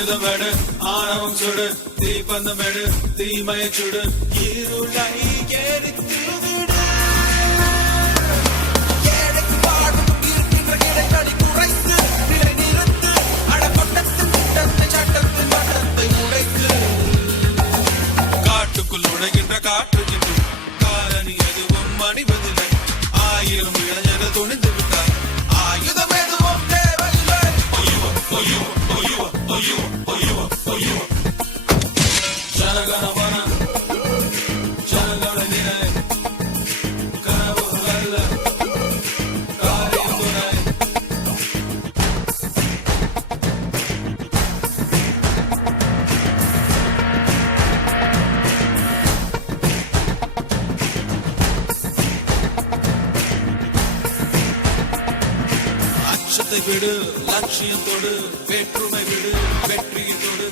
ஆயுதமெடு ஆணவம் சுடு தீப்பந்தமெடு தீமைய சுடு இருளை எரித்து விடு ஏழைக்கு வாழும் இருக்கின்ற கிடைகளை குறைத்து நிலை நிறுத்து அடக்கொட்டத்தின் திட்டத்தை சட்டத்தின் வட்டத்தை உடைத்து காட்டுக்குள் உடைகின்ற காற்றுக்கிட்டு காரணி எதுவும் மணிவதில்லை ஆயிரம் இளைஞர்கள் துணிந்து விட்டார் ஆயுதம் எதுவும் தேவையில்லை ஜனகணமன ஜனகண நிலை கனவுகள் அல்ல காரியம் துணை அச்சத்தை விடு லட்சியத்தோடு வேற்றுமை விடு வெற்றியத்தோடு